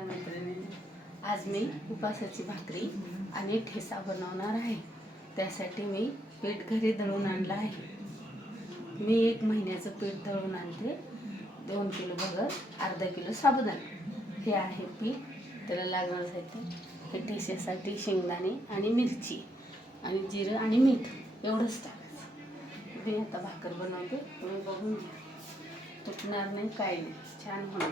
नमस्कार मैत्रिणी. आज मी उपासाची भाकरी आणि ठेचा बनवणार आहे. त्यासाठी मी पीठ घरी दळून आणलं आहे. मी 1 महिन्याचं पीठ दळून आणते. 2 किलो भगर, अर्धा किलो साबुदाणा हे आहे पीठ. त्याला लागणार साहित्य हे ठेच्यासाठी शेंगदाणे आणि मिरची आणि जिरं आणि मीठ एवढंच टाकायचं. मी आता भाकर बनवते, तुम्ही बघून घ्या. तुटणार नाही, काय नाही, छान होणार.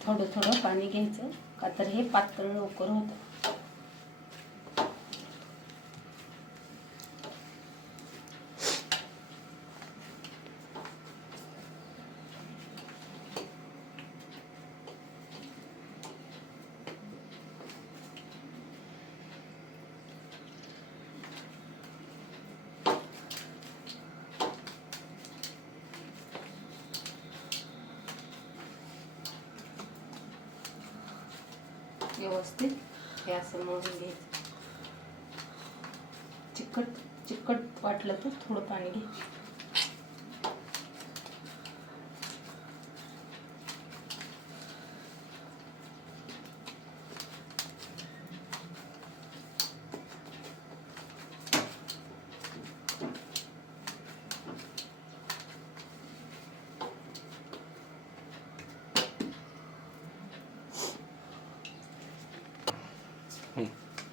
थोडं थोडं पाणी घ्यायचं का तर हे पातळ लवकर होतं. व्यवस्थित हे असं मळून घ्यायचं. चिकट वाटलं तर थोडं पाणी घे.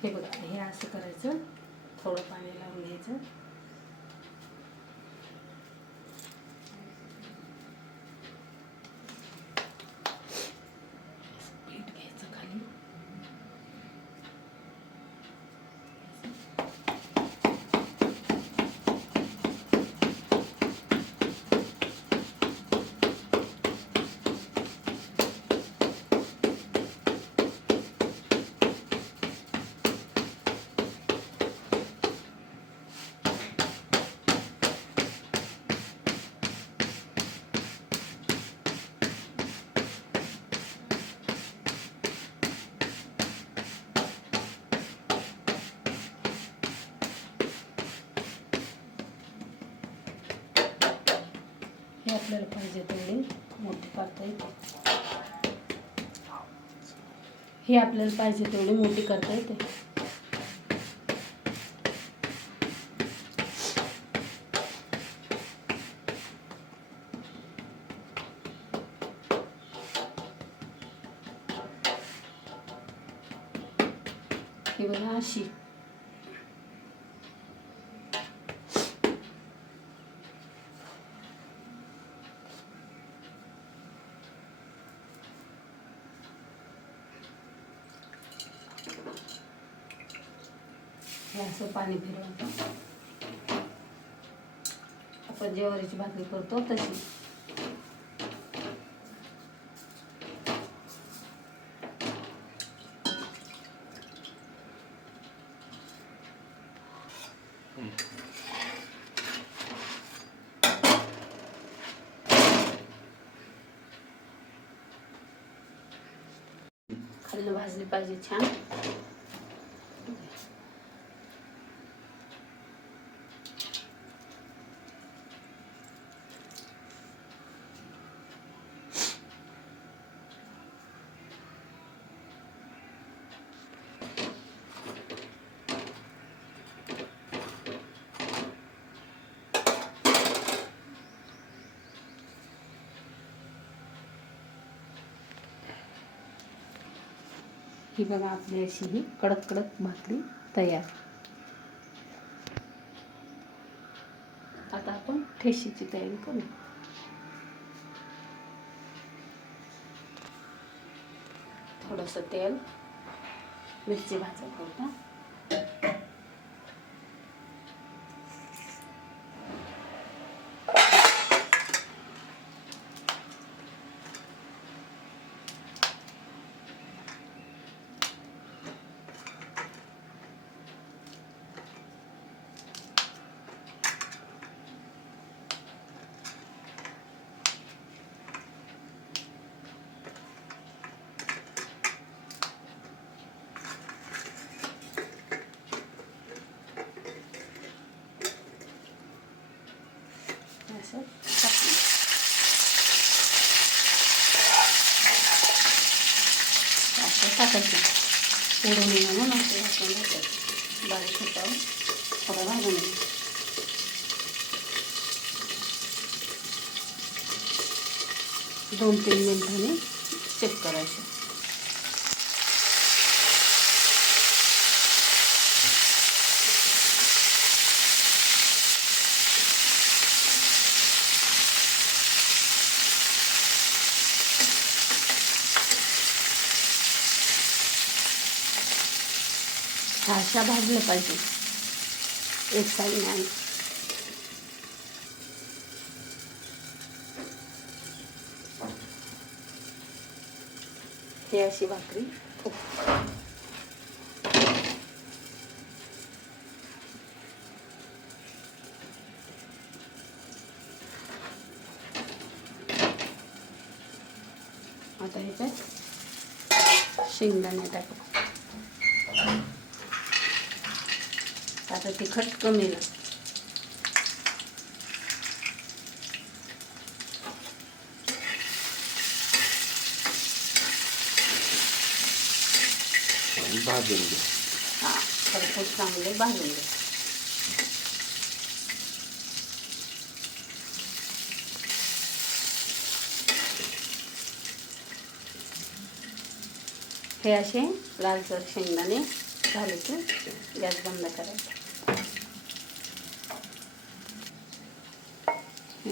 हे बघा, हे असं करायचं. थोडं पाणी लावून घ्यायचं. पीठ घ्यायचं खाली. हे आपल्याला पाहिजे तेवढी मोठी करता येते. हे आपल्याला पाहिजे तेवढी मोठी करता येते. हे बघा अशी. हे असं पाणी फिरवायचं. आपण ज्वारीची भाकरी करतो तशी. खाली भाजली पाहिजे छान. ही बघा आपली अशी ही कडक कडक भाकरी तयार. आता आपण ठेशीची तयारी करू. थोडंसं तेल, मिरची भाजत होता. टाकायचं फोडून येणं म्हणून असं झाकून घालायचं. बारीक होतं थोडं भाजून घ्यायचं. 2-3 मिनिटांनी चेक करायचं. अशा भाजलं पाहिजे एक साईडने. हे अशी भाकरी आता ह्याच्यात शेंगदाणे टाकू. आता तिखट कमी लागतं. भाजून घ्या. हां, खरपूस चांगले भाजून घ्या. हे असे लालसर शेंगदाणे झाले की गॅस बंद करायचा.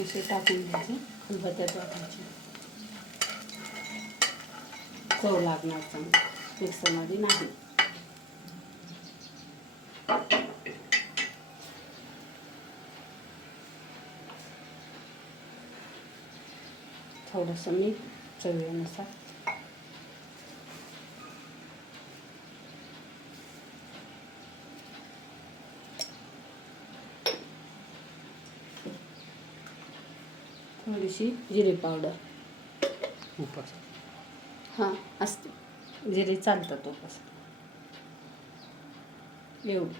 असे टाकून घ्यायचे, खलबत्त्यात वाटायचे. चव लागणार चांगलं, मिक्सरमध्ये नाही. थोडंसं मीठ चवीनुसार. थोडीशी जिरे पावडर. उपास हां असते, जिरे चालतात उपास. एवढं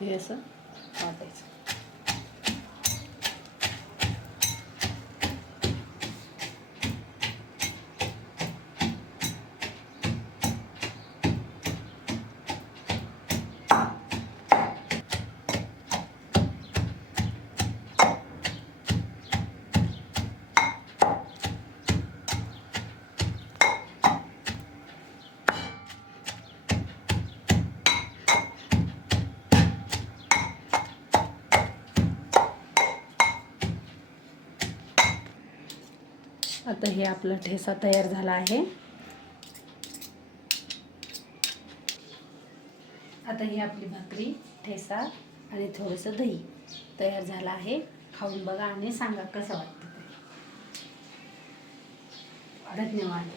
हे असं वाटायचं. आता हे आपला ठेसा तयार झाला आहे. आता ही आपली भाकरी, ठेसा आणि थोडंसं दही तयार झालं आहे. खाऊन बघा आणि सांगा कसं वाटतं ते. धन्यवाद.